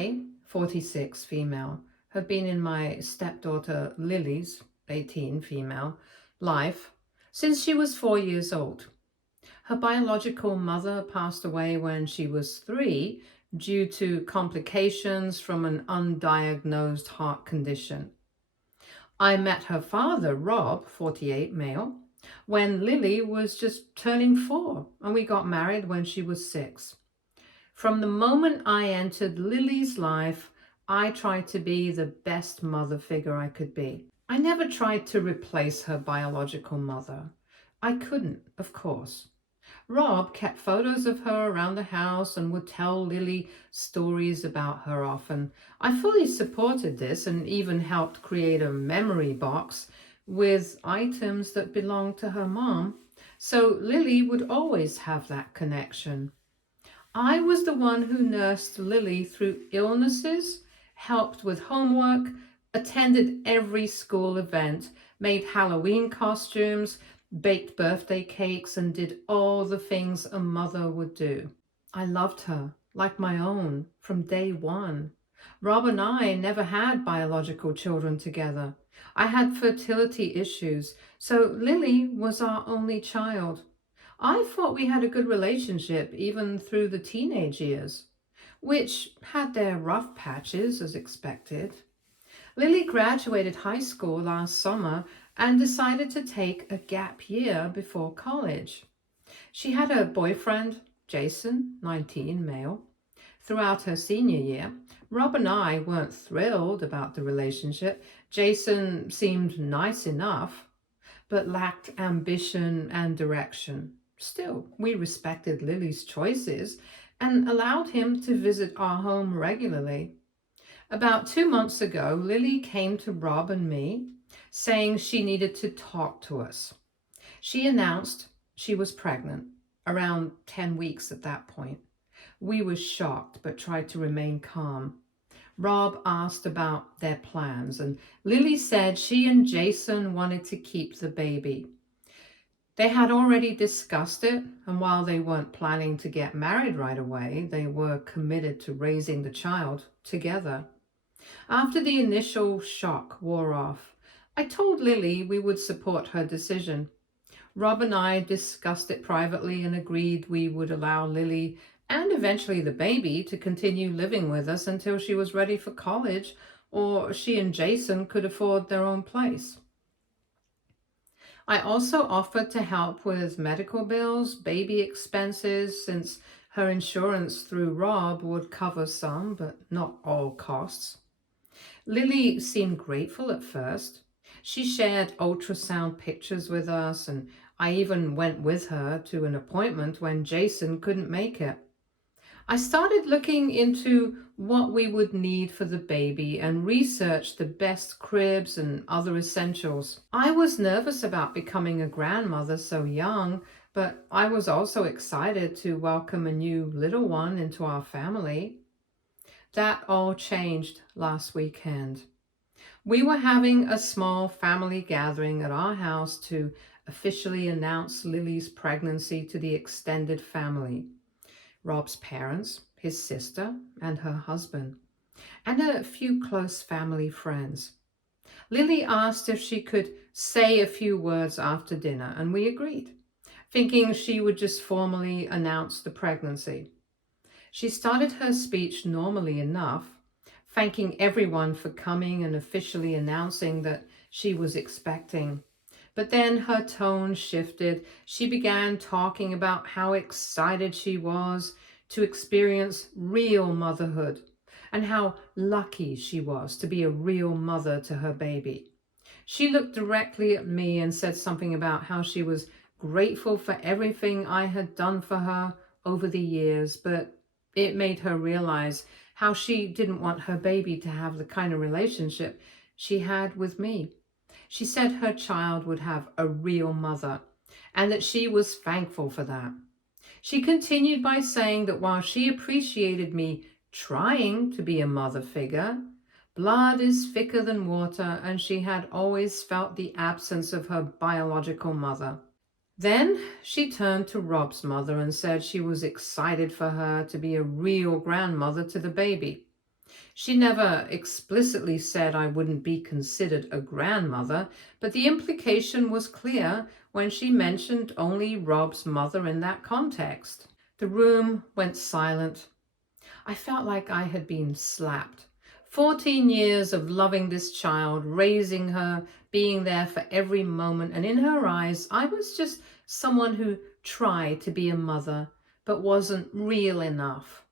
I, 46 female, have been in my stepdaughter Lily's, 18 female, life since she was 4 years old. Her biological mother passed away when she was 3 due to complications from an undiagnosed heart condition. I met her father, Rob, 48 male, when Lily was just turning 4, and we got married when she was 6. From the moment I entered Lily's life, I tried to be the best mother figure I could be. I never tried to replace her biological mother. I couldn't, of course. Rob kept photos of her around the house and would tell Lily stories about her often. I fully supported this and even helped create a memory box with items that belonged to her mom, so Lily would always have that connection. I was the one who nursed Lily through illnesses, helped with homework, attended every school event, made Halloween costumes, baked birthday cakes, and did all the things a mother would do. I loved her like my own from day one. Rob and I never had biological children together. I had fertility issues, so Lily was our only child. I thought we had a good relationship even through the teenage years, which had their rough patches as expected. Lily graduated high school last summer and decided to take a gap year before college. She had a boyfriend, Jason, 19 male. Throughout her senior year, Rob and I weren't thrilled about the relationship. Jason seemed nice enough, but lacked ambition and direction. Still, we respected Lily's choices and allowed him to visit our home regularly. About 2 months ago, Lily came to Rob and me saying she needed to talk to us. She announced she was pregnant, around 10 weeks at that point. We were shocked but tried to remain calm. Rob asked about their plans, and Lily said she and Jason wanted to keep the baby. They had already discussed it, and while they weren't planning to get married right away, they were committed to raising the child together. After the initial shock wore off, I told Lily we would support her decision. Rob and I discussed it privately and agreed we would allow Lily and eventually the baby to continue living with us until she was ready for college or she and Jason could afford their own place. I also offered to help with medical bills, baby expenses, since her insurance through Rob would cover some, but not all costs. Lily seemed grateful at first. She shared ultrasound pictures with us, and I even went with her to an appointment when Jason couldn't make it. I started looking into what we would need for the baby and researched the best cribs and other essentials. I was nervous about becoming a grandmother so young, but I was also excited to welcome a new little one into our family. That all changed last weekend. We were having a small family gathering at our house to officially announce Lily's pregnancy to the extended family. Rob's parents, his sister, and her husband, and a few close family friends. Lily asked if she could say a few words after dinner, and we agreed, thinking she would just formally announce the pregnancy. She started her speech normally enough, thanking everyone for coming and officially announcing that she was expecting. But then her tone shifted. She began talking about how excited she was to experience real motherhood and how lucky she was to be a real mother to her baby. She looked directly at me and said something about how she was grateful for everything I had done for her over the years, but it made her realize how she didn't want her baby to have the kind of relationship she had with me. She said her child would have a real mother and that she was thankful for that. She continued by saying that while she appreciated me trying to be a mother figure, blood is thicker than water, and she had always felt the absence of her biological mother. Then she turned to Rob's mother and said she was excited for her to be a real grandmother to the baby. She never explicitly said I wouldn't be considered a grandmother, but the implication was clear when she mentioned only Rob's mother in that context. The room went silent. I felt like I had been slapped. 14 years of loving this child, raising her, being there for every moment, and in her eyes, I was just someone who tried to be a mother, but wasn't real enough.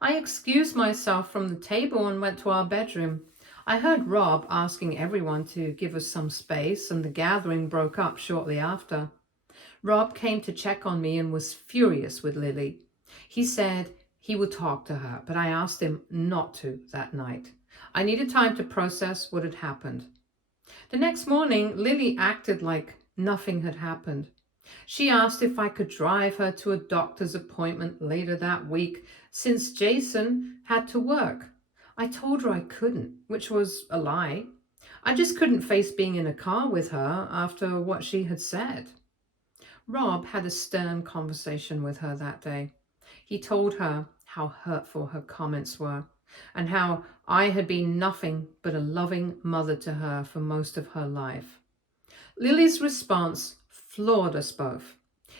I excused myself from the table and went to our bedroom. I heard Rob asking everyone to give us some space, and the gathering broke up shortly after. Rob came to check on me and was furious with Lily. He said he would talk to her, but I asked him not to that night. I needed time to process what had happened. The next morning, Lily acted like nothing had happened. She asked if I could drive her to a doctor's appointment later that week since Jason had to work. I told her I couldn't, which was a lie. I just couldn't face being in a car with her after what she had said. Rob had a stern conversation with her that day. He told her how hurtful her comments were and how I had been nothing but a loving mother to her for most of her life. Lily's response floored us both.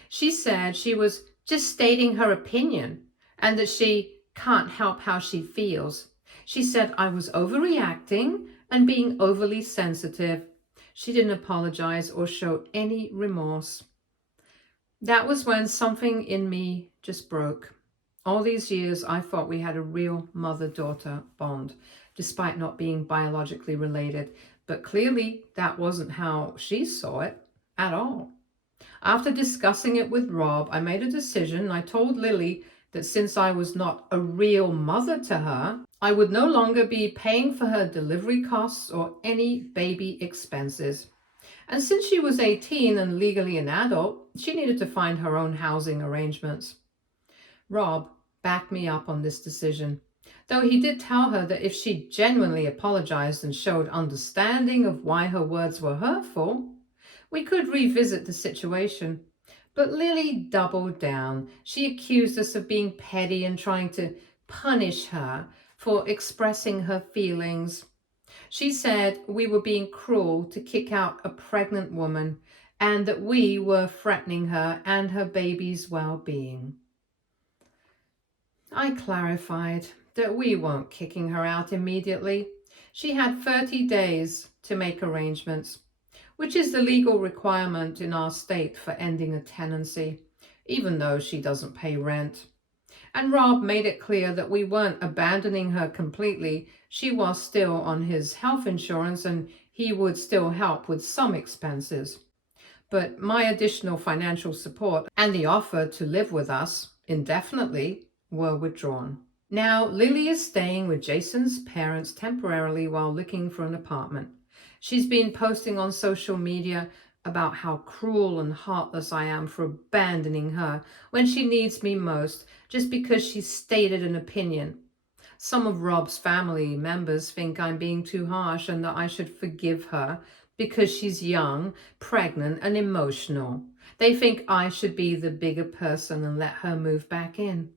She said she was just stating her opinion and that she can't help how she feels. She said I was overreacting and being overly sensitive. She didn't apologize or show any remorse. That was when something in me just broke. All these years, I thought we had a real mother-daughter bond, despite not being biologically related. But clearly, that wasn't how she saw it at all. After discussing it with Rob, I made a decision. I told Lily that since I was not a real mother to her, I would no longer be paying for her delivery costs or any baby expenses. And since she was 18 and legally an adult, she needed to find her own housing arrangements. Rob backed me up on this decision, though he did tell her that if she genuinely apologized and showed understanding of why her words were hurtful, we could revisit the situation. But Lily doubled down. She accused us of being petty and trying to punish her for expressing her feelings. She said we were being cruel to kick out a pregnant woman and that we were threatening her and her baby's well-being. I clarified that we weren't kicking her out immediately. She had 30 days to make arrangements, which is the legal requirement in our state for ending a tenancy, even though she doesn't pay rent. And Rob made it clear that we weren't abandoning her completely. She was still on his health insurance and he would still help with some expenses. But my additional financial support and the offer to live with us indefinitely were withdrawn. Now, Lily is staying with Jason's parents temporarily while looking for an apartment. She's been posting on social media about how cruel and heartless I am for abandoning her when she needs me most, just because she stated an opinion. Some of Rob's family members think I'm being too harsh and that I should forgive her because she's young, pregnant, and emotional. They think I should be the bigger person and let her move back in.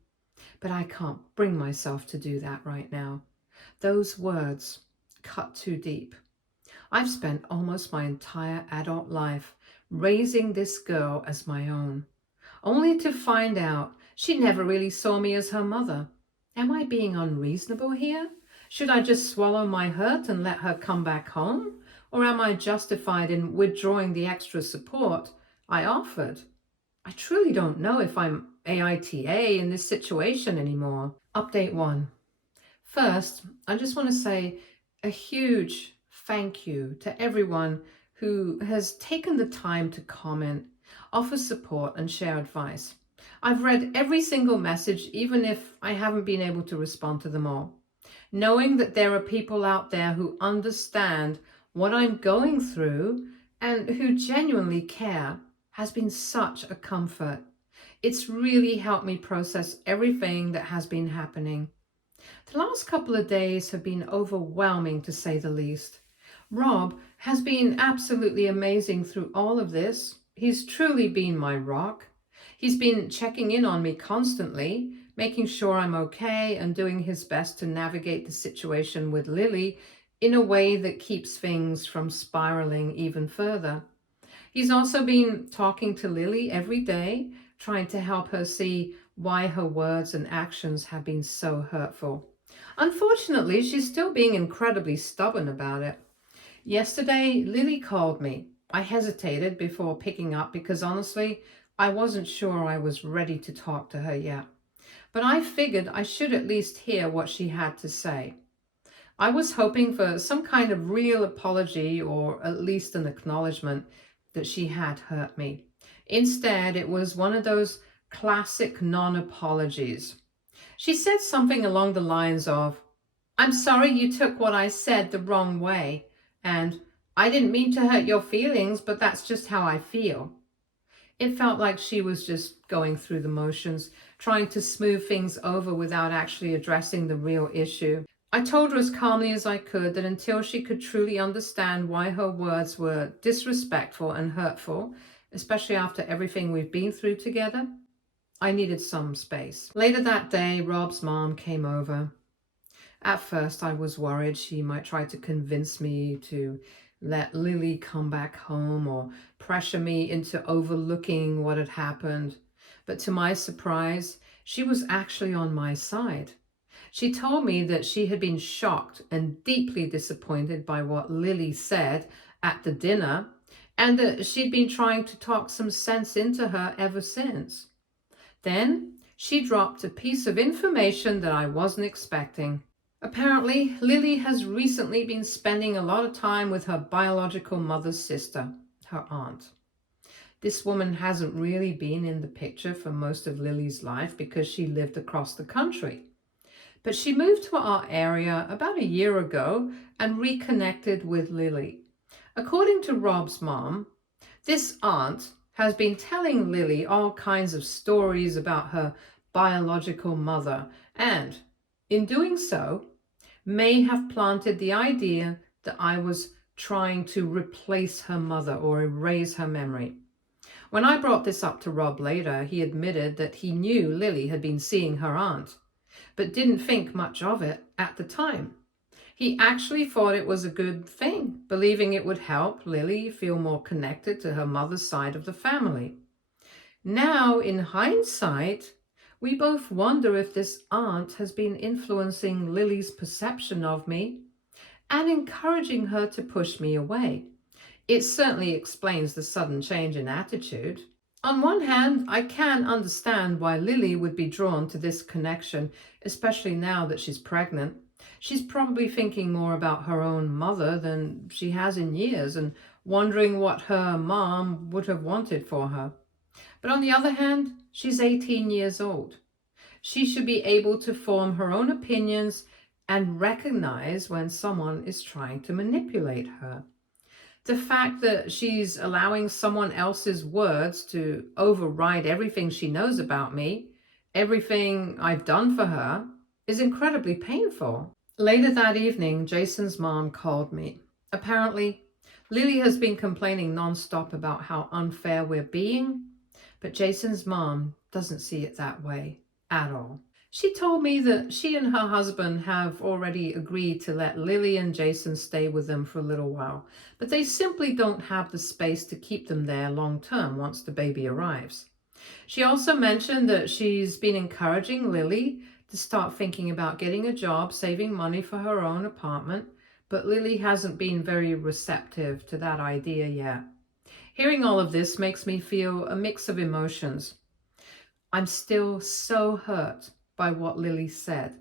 But I can't bring myself to do that right now. Those words cut too deep. I've spent almost my entire adult life raising this girl as my own, only to find out she never really saw me as her mother. Am I being unreasonable here? Should I just swallow my hurt and let her come back home? Or am I justified in withdrawing the extra support I offered? I truly don't know if I'm AITA in this situation anymore. Update 1. First, I just want to say a huge thank you to everyone who has taken the time to comment, offer support, and share advice. I've read every single message, even if I haven't been able to respond to them all. Knowing that there are people out there who understand what I'm going through and who genuinely care has been such a comfort. It's really helped me process everything that has been happening. The last couple of days have been overwhelming, to say the least. Rob has been absolutely amazing through all of this. He's truly been my rock. He's been checking in on me constantly, making sure I'm okay and doing his best to navigate the situation with Lily in a way that keeps things from spiraling even further. He's also been talking to Lily every day, trying to help her see why her words and actions have been so hurtful. Unfortunately, she's still being incredibly stubborn about it. Yesterday, Lily called me. I hesitated before picking up because honestly, I wasn't sure I was ready to talk to her yet. But I figured I should at least hear what she had to say. I was hoping for some kind of real apology or at least an acknowledgement that she had hurt me. Instead, it was one of those classic non-apologies. She said something along the lines of, "I'm sorry you took what I said the wrong way," and "I didn't mean to hurt your feelings, but that's just how I feel." It felt like she was just going through the motions, trying to smooth things over without actually addressing the real issue. I told her as calmly as I could that until she could truly understand why her words were disrespectful and hurtful, especially after everything we've been through together, I needed some space. Later that day, Rob's mom came over. At first, I was worried she might try to convince me to let Lily come back home or pressure me into overlooking what had happened. But to my surprise, she was actually on my side. She told me that she had been shocked and deeply disappointed by what Lily said at the dinner, and that she'd been trying to talk some sense into her ever since. Then she dropped a piece of information that I wasn't expecting. Apparently, Lily has recently been spending a lot of time with her biological mother's sister, her aunt. This woman hasn't really been in the picture for most of Lily's life because she lived across the country. But she moved to our area about a year ago and reconnected with Lily. According to Rob's mom, this aunt has been telling Lily all kinds of stories about her biological mother and, in doing so, may have planted the idea that I was trying to replace her mother or erase her memory. When I brought this up to Rob later, he admitted that he knew Lily had been seeing her aunt, but didn't think much of it at the time. He actually thought it was a good thing, believing it would help Lily feel more connected to her mother's side of the family. Now, in hindsight, we both wonder if this aunt has been influencing Lily's perception of me and encouraging her to push me away. It certainly explains the sudden change in attitude. On one hand, I can understand why Lily would be drawn to this connection, especially now that she's pregnant. She's probably thinking more about her own mother than she has in years and wondering what her mom would have wanted for her. But on the other hand, she's 18 years old. She should be able to form her own opinions and recognize when someone is trying to manipulate her. The fact that she's allowing someone else's words to override everything she knows about me, everything I've done for her, is incredibly painful. Later that evening, Jason's mom called me. Apparently, Lily has been complaining nonstop about how unfair we're being, but Jason's mom doesn't see it that way at all. She told me that she and her husband have already agreed to let Lily and Jason stay with them for a little while, but they simply don't have the space to keep them there long term once the baby arrives. She also mentioned that she's been encouraging Lily to start thinking about getting a job, saving money for her own apartment, but Lily hasn't been very receptive to that idea yet. Hearing all of this makes me feel a mix of emotions. I'm still so hurt by what Lily said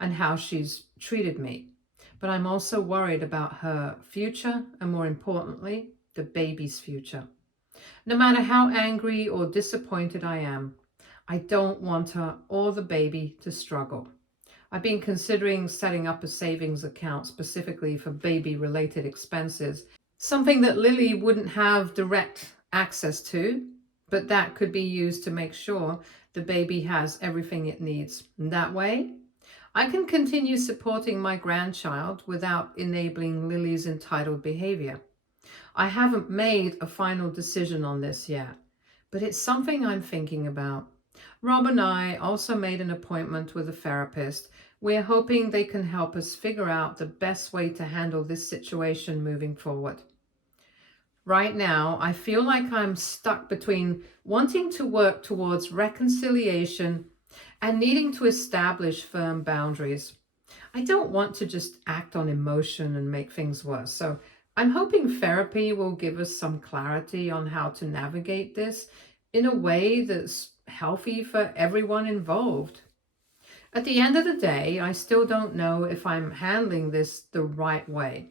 and how she's treated me, but I'm also worried about her future and, more importantly, the baby's future. No matter how angry or disappointed I am, I don't want her or the baby to struggle. I've been considering setting up a savings account specifically for baby-related expenses, something that Lily wouldn't have direct access to, but that could be used to make sure the baby has everything it needs. And that way, I can continue supporting my grandchild without enabling Lily's entitled behavior. I haven't made a final decision on this yet, but it's something I'm thinking about. Rob and I also made an appointment with a therapist. We're hoping they can help us figure out the best way to handle this situation moving forward. Right now, I feel like I'm stuck between wanting to work towards reconciliation and needing to establish firm boundaries. I don't want to just act on emotion and make things worse. So I'm hoping therapy will give us some clarity on how to navigate this in a way that's healthy for everyone involved. At the end of the day, I still don't know if I'm handling this the right way.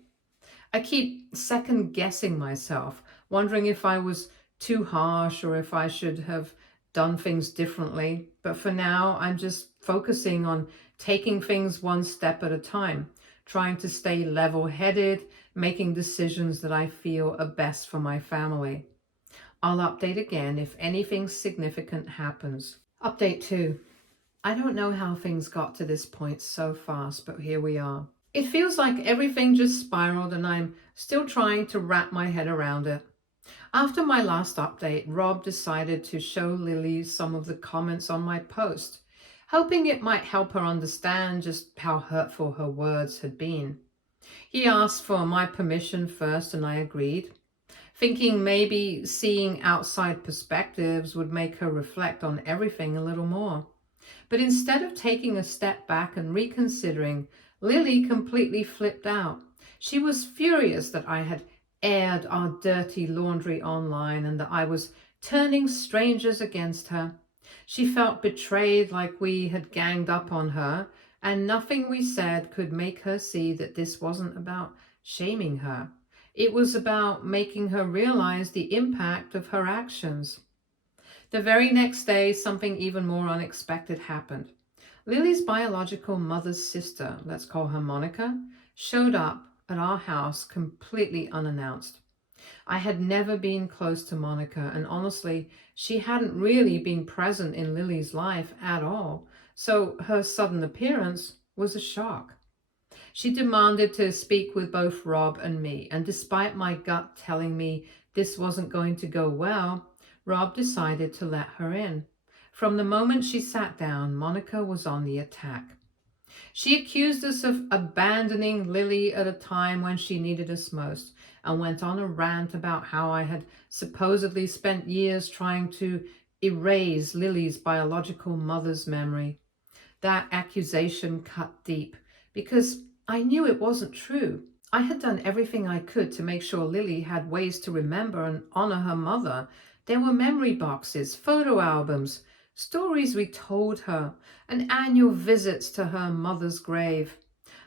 I keep second guessing myself, wondering if I was too harsh or if I should have done things differently. But for now, I'm just focusing on taking things one step at a time, trying to stay level headed, making decisions that I feel are best for my family. I'll update again if anything significant happens. Update 2. I don't know how things got to this point so fast, but here we are. It feels like everything just spiraled and I'm still trying to wrap my head around it. After my last update, Rob decided to show Lily some of the comments on my post, hoping it might help her understand just how hurtful her words had been. He asked for my permission first and I agreed, thinking maybe seeing outside perspectives would make her reflect on everything a little more. But instead of taking a step back and reconsidering, Lily completely flipped out. She was furious that I had aired our dirty laundry online and that I was turning strangers against her. She felt betrayed, like we had ganged up on her, and nothing we said could make her see that this wasn't about shaming her. It was about making her realize the impact of her actions. The very next day, something even more unexpected happened. Lily's biological mother's sister, let's call her Monica, showed up at our house completely unannounced. I had never been close to Monica, and honestly, she hadn't really been present in Lily's life at all, so her sudden appearance was a shock. She demanded to speak with both Rob and me, and despite my gut telling me this wasn't going to go well, Rob decided to let her in. From the moment she sat down, Monica was on the attack. She accused us of abandoning Lily at a time when she needed us most, and went on a rant about how I had supposedly spent years trying to erase Lily's biological mother's memory. That accusation cut deep, because I knew it wasn't true. I had done everything I could to make sure Lily had ways to remember and honor her mother. There were memory boxes, photo albums, stories we told her, and annual visits to her mother's grave.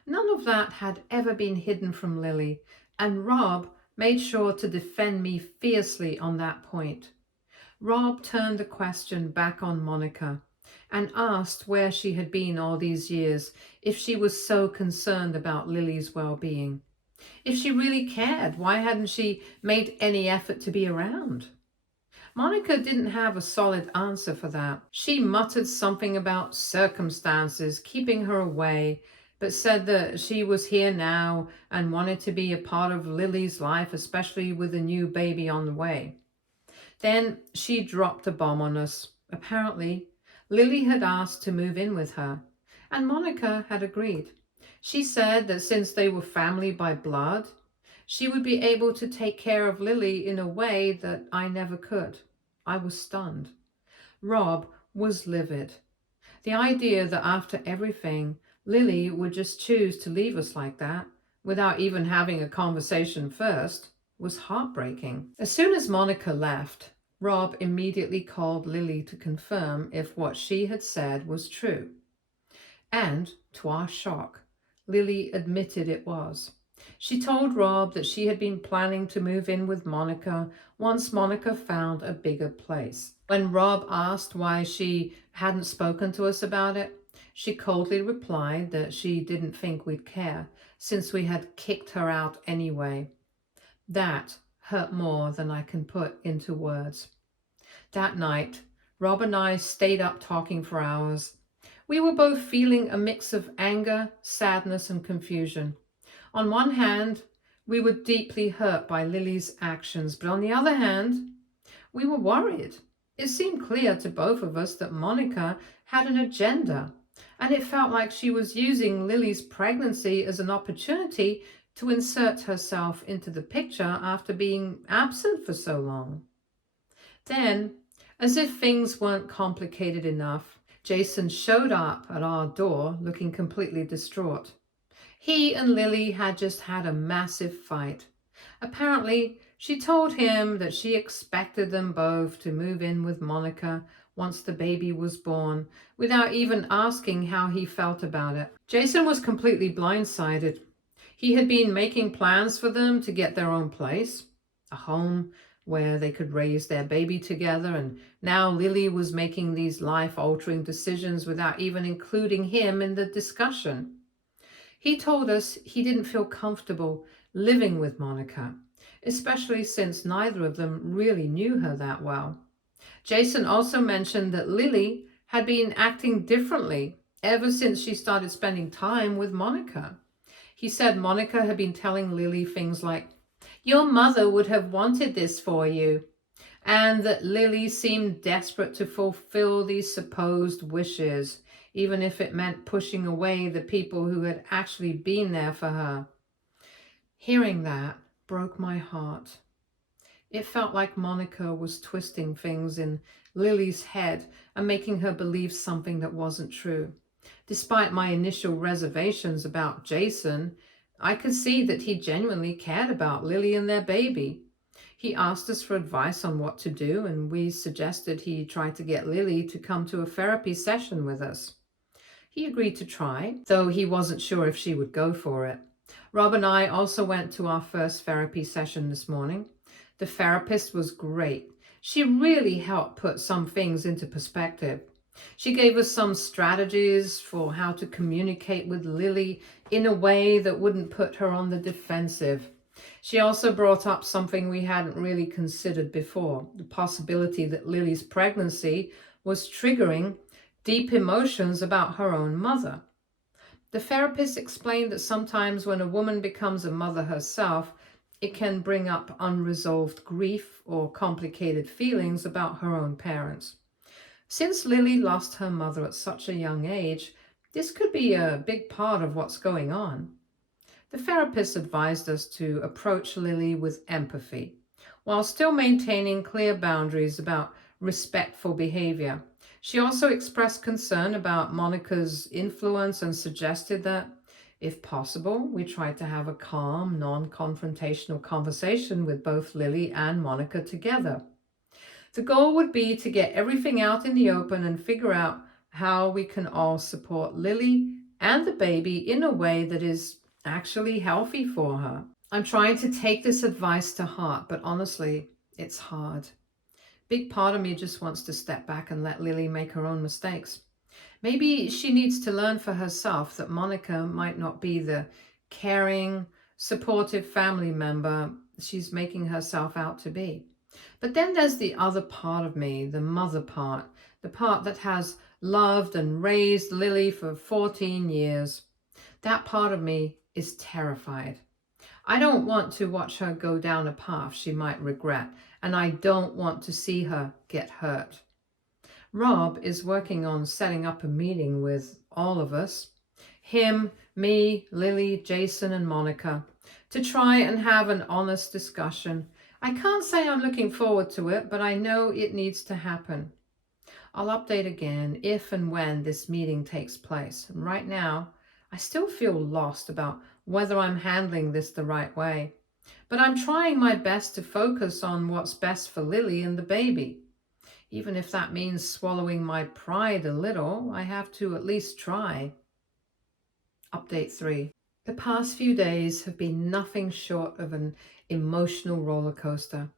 None of that had ever been hidden from Lily, and Rob made sure to defend me fiercely on that point. Rob turned the question back on Monica and asked where she had been all these years, if she was so concerned about Lily's well-being. If she really cared, why hadn't she made any effort to be around? Monica didn't have a solid answer for that. She muttered something about circumstances keeping her away, but said that she was here now and wanted to be a part of Lily's life, especially with a new baby on the way. Then she dropped a bomb on us. Apparently, Lily had asked to move in with her, and Monica had agreed. She said that since they were family by blood, she would be able to take care of Lily in a way that I never could. I was stunned. Rob was livid. The idea that after everything, Lily would just choose to leave us like that, without even having a conversation first, was heartbreaking. As soon as Monica left, Rob immediately called Lily to confirm if what she had said was true. And, to our shock, Lily admitted it was. She told Rob that she had been planning to move in with Monica once Monica found a bigger place. When Rob asked why she hadn't spoken to us about it, she coldly replied that she didn't think we'd care, since we had kicked her out anyway. That hurt more than I can put into words. That night, Rob and I stayed up talking for hours. We were both feeling a mix of anger, sadness, and confusion. On one hand, we were deeply hurt by Lily's actions, but on the other hand, we were worried. It seemed clear to both of us that Monica had an agenda, and it felt like she was using Lily's pregnancy as an opportunity to insert herself into the picture after being absent for so long. Then, as if things weren't complicated enough, Jason showed up at our door looking completely distraught. He and Lily had just had a massive fight. Apparently, she told him that she expected them both to move in with Monica once the baby was born, without even asking how he felt about it. Jason was completely blindsided. He had been making plans for them to get their own place, a home where they could raise their baby together, and now Lily was making these life-altering decisions without even including him in the discussion. He told us he didn't feel comfortable living with Monica, especially since neither of them really knew her that well. Jason also mentioned that Lily had been acting differently ever since she started spending time with Monica. He said Monica had been telling Lily things like, "Your mother would have wanted this for you," and that Lily seemed desperate to fulfill these supposed wishes, even if it meant pushing away the people who had actually been there for her. Hearing that broke my heart. It felt like Monica was twisting things in Lily's head and making her believe something that wasn't true. Despite my initial reservations about Jason, I could see that he genuinely cared about Lily and their baby. He asked us for advice on what to do, and we suggested he try to get Lily to come to a therapy session with us. He agreed to try, though he wasn't sure if she would go for it. Rob and I also went to our first therapy session this morning. The therapist was great. She really helped put some things into perspective. She gave us some strategies for how to communicate with Lily in a way that wouldn't put her on the defensive. She also brought up something we hadn't really considered before, the possibility that Lily's pregnancy was triggering deep emotions about her own mother. The therapist explained that sometimes when a woman becomes a mother herself, it can bring up unresolved grief or complicated feelings about her own parents. Since Lily lost her mother at such a young age, this could be a big part of what's going on. The therapist advised us to approach Lily with empathy, while still maintaining clear boundaries about respectful behavior. She also expressed concern about Monica's influence and suggested that, if possible, we try to have a calm, non-confrontational conversation with both Lily and Monica together. The goal would be to get everything out in the open and figure out how we can all support Lily and the baby in a way that is actually healthy for her. I'm trying to take this advice to heart, but honestly, it's hard. Big part of me just wants to step back and let Lily make her own mistakes. Maybe she needs to learn for herself that Monica might not be the caring, supportive family member she's making herself out to be. But then there's the other part of me, the mother part, the part that has loved and raised Lily for 14 years. That part of me is terrified. I don't want to watch her go down a path she might regret, and I don't want to see her get hurt. Rob is working on setting up a meeting with all of us, him, me, Lily, Jason, and Monica, to try and have an honest discussion. I can't say I'm looking forward to it, but I know it needs to happen. I'll update again if and when this meeting takes place. And right now, I still feel lost about whether I'm handling this the right way. But I'm trying my best to focus on what's best for Lily and the baby. Even if that means swallowing my pride a little, I have to at least try. Update 3. The past few days have been nothing short of an emotional roller coaster,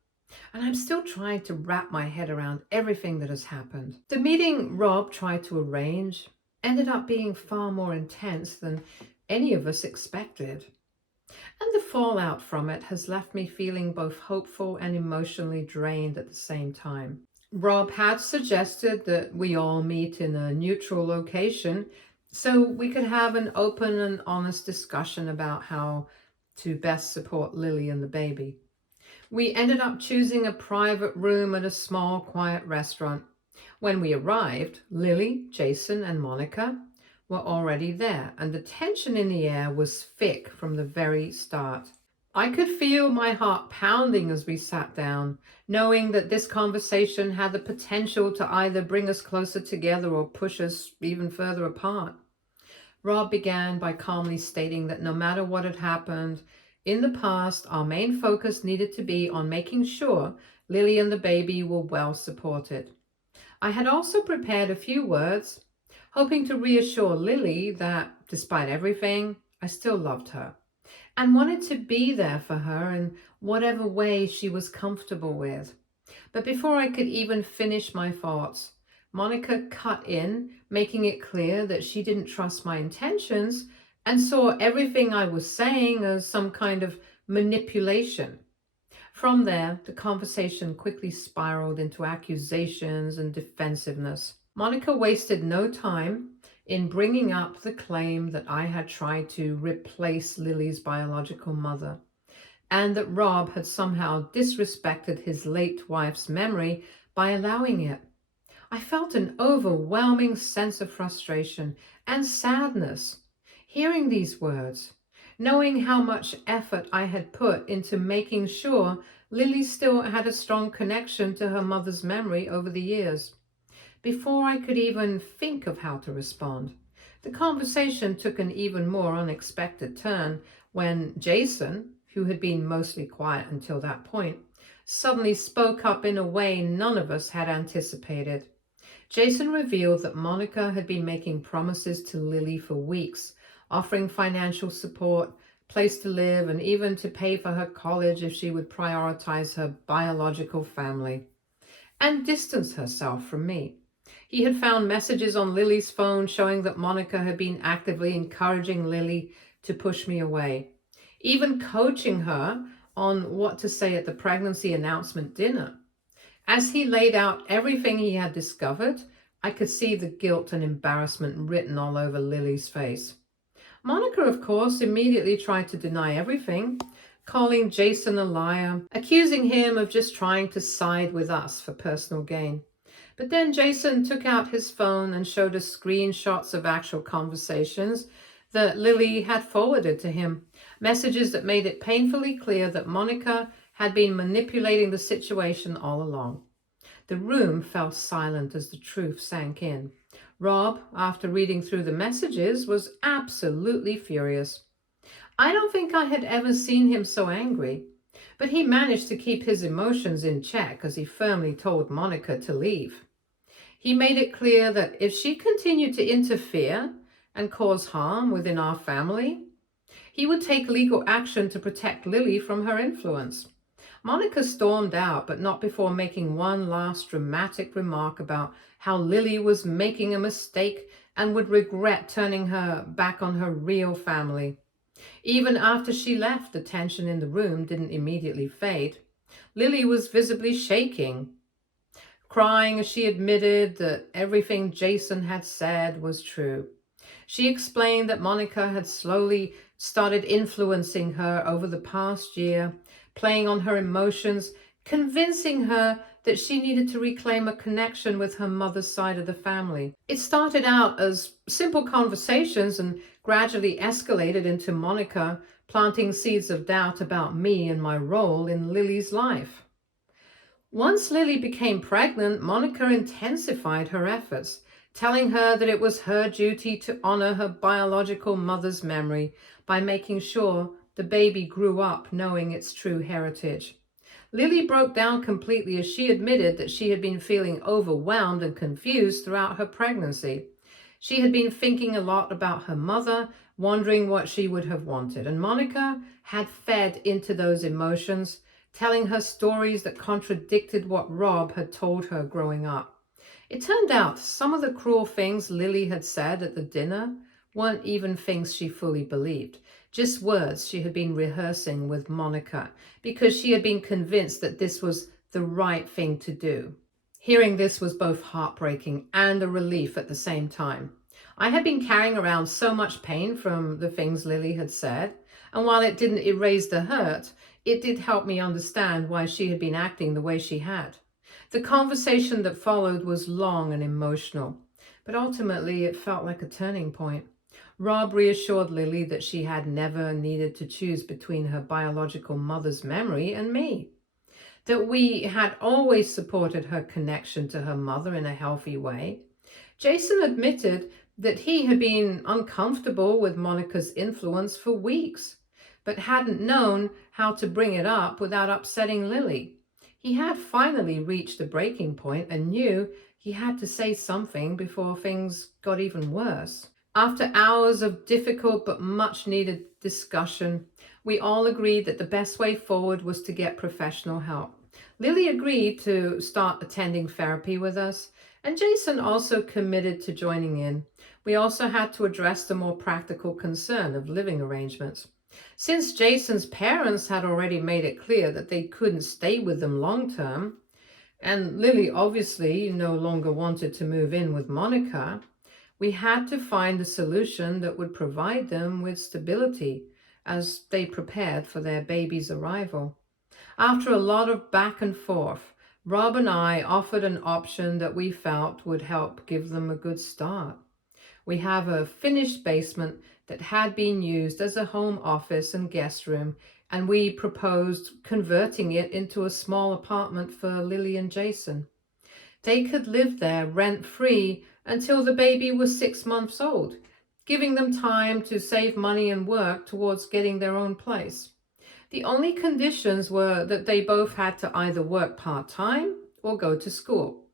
and I'm still trying to wrap my head around everything that has happened. The meeting Rob tried to arrange ended up being far more intense than any of us expected, and the fallout from it has left me feeling both hopeful and emotionally drained at the same time. Rob had suggested that we all meet in a neutral location so we could have an open and honest discussion about how to best support Lily and the baby. We ended up choosing a private room at a small, quiet restaurant. When we arrived, Lily, Jason, and Monica were already there, and the tension in the air was thick from the very start. I could feel my heart pounding as we sat down, knowing that this conversation had the potential to either bring us closer together or push us even further apart. Rob began by calmly stating that no matter what had happened in the past, our main focus needed to be on making sure Lily and the baby were well supported. I had also prepared a few words, hoping to reassure Lily that, despite everything, I still loved her and wanted to be there for her in whatever way she was comfortable with. But before I could even finish my thoughts, Monica cut in, making it clear that she didn't trust my intentions and saw everything I was saying as some kind of manipulation. From there, the conversation quickly spiraled into accusations and defensiveness. Monica wasted no time in bringing up the claim that I had tried to replace Lily's biological mother, and that Rob had somehow disrespected his late wife's memory by allowing it. I felt an overwhelming sense of frustration and sadness hearing these words, knowing how much effort I had put into making sure Lily still had a strong connection to her mother's memory over the years. Before I could even think of how to respond, the conversation took an even more unexpected turn when Jason, who had been mostly quiet until that point, suddenly spoke up in a way none of us had anticipated. Jason revealed that Monica had been making promises to Lily for weeks, offering financial support, place to live, and even to pay for her college if she would prioritize her biological family and distance herself from me. He had found messages on Lily's phone showing that Monica had been actively encouraging Lily to push me away, even coaching her on what to say at the pregnancy announcement dinner. As he laid out everything he had discovered, I could see the guilt and embarrassment written all over Lily's face. Monica, of course, immediately tried to deny everything, calling Jason a liar, accusing him of just trying to side with us for personal gain. But then Jason took out his phone and showed us screenshots of actual conversations that Lily had forwarded to him, messages that made it painfully clear that Monica had been manipulating the situation all along. The room fell silent as the truth sank in. Rob, after reading through the messages, was absolutely furious. I don't think I had ever seen him so angry, but he managed to keep his emotions in check as he firmly told Monica to leave. He made it clear that if she continued to interfere and cause harm within our family, he would take legal action to protect Lily from her influence. Monica stormed out, but not before making one last dramatic remark about how Lily was making a mistake and would regret turning her back on her real family. Even after she left, the tension in the room didn't immediately fade. Lily was visibly shaking, crying as she admitted that everything Jason had said was true. She explained that Monica had slowly started influencing her over the past year, playing on her emotions, convincing her that she needed to reclaim a connection with her mother's side of the family. It started out as simple conversations and gradually escalated into Monica planting seeds of doubt about me and my role in Lily's life. Once Lily became pregnant, Monica intensified her efforts, telling her that it was her duty to honor her biological mother's memory by making sure the baby grew up knowing its true heritage. Lily broke down completely as she admitted that she had been feeling overwhelmed and confused throughout her pregnancy. She had been thinking a lot about her mother, wondering what she would have wanted, and Monica had fed into those emotions, telling her stories that contradicted what Rob had told her growing up. It turned out some of the cruel things Lily had said at the dinner weren't even things she fully believed, just words she had been rehearsing with Monica because she had been convinced that this was the right thing to do. Hearing this was both heartbreaking and a relief at the same time. I had been carrying around so much pain from the things Lily had said, and while it didn't erase the hurt, it did help me understand why she had been acting the way she had. The conversation that followed was long and emotional, but ultimately it felt like a turning point. Rob reassured Lily that she had never needed to choose between her biological mother's memory and me, that we had always supported her connection to her mother in a healthy way. Jason admitted that he had been uncomfortable with Monica's influence for weeks, but hadn't known how to bring it up without upsetting Lily. He had finally reached a breaking point and knew he had to say something before things got even worse. After hours of difficult but much needed discussion, we all agreed that the best way forward was to get professional help. Lily agreed to start attending therapy with us, and Jason also committed to joining in. We also had to address the more practical concern of living arrangements. Since Jason's parents had already made it clear that they couldn't stay with them long term, and Lily obviously no longer wanted to move in with Monica, we had to find a solution that would provide them with stability as they prepared for their baby's arrival. After a lot of back and forth, Rob and I offered an option that we felt would help give them a good start. We have a finished basement that had been used as a home office and guest room, and we proposed converting it into a small apartment for Lily and Jason. They could live there rent-free until the baby was 6 months old, giving them time to save money and work towards getting their own place. The only conditions were that they both had to either work part-time or go to school,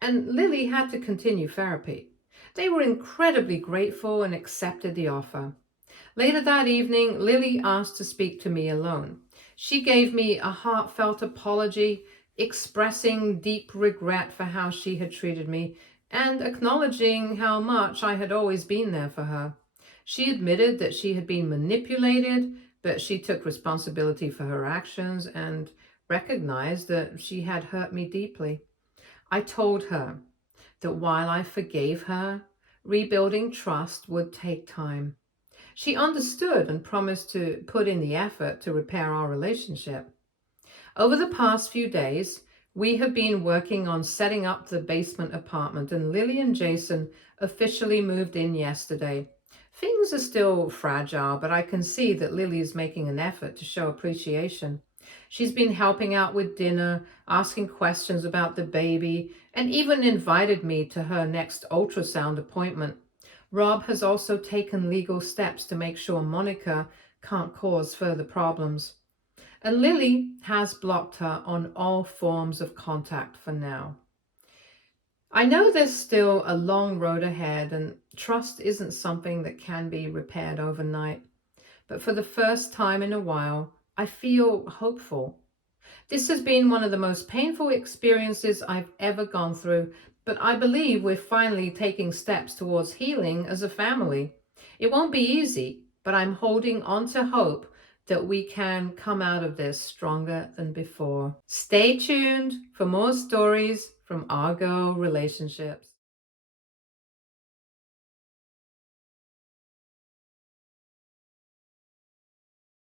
and Lily had to continue therapy. They were incredibly grateful and accepted the offer. Later that evening, Lily asked to speak to me alone. She gave me a heartfelt apology, expressing deep regret for how she had treated me and acknowledging how much I had always been there for her. She admitted that she had been manipulated, but she took responsibility for her actions and recognized that she had hurt me deeply. I told her that while I forgave her, rebuilding trust would take time. She understood and promised to put in the effort to repair our relationship. Over the past few days, we have been working on setting up the basement apartment, and Lily and Jason officially moved in yesterday. Things are still fragile, but I can see that Lily is making an effort to show appreciation. She's been helping out with dinner, asking questions about the baby, and even invited me to her next ultrasound appointment. Rob has also taken legal steps to make sure Monica can't cause further problems. And Lily has blocked her on all forms of contact for now. I know there's still a long road ahead, and trust isn't something that can be repaired overnight. But for the first time in a while, I feel hopeful. This has been one of the most painful experiences I've ever gone through, but I believe we're finally taking steps towards healing as a family. It won't be easy, but I'm holding on to hope that we can come out of this stronger than before. Stay tuned for more stories from Argo Relationships.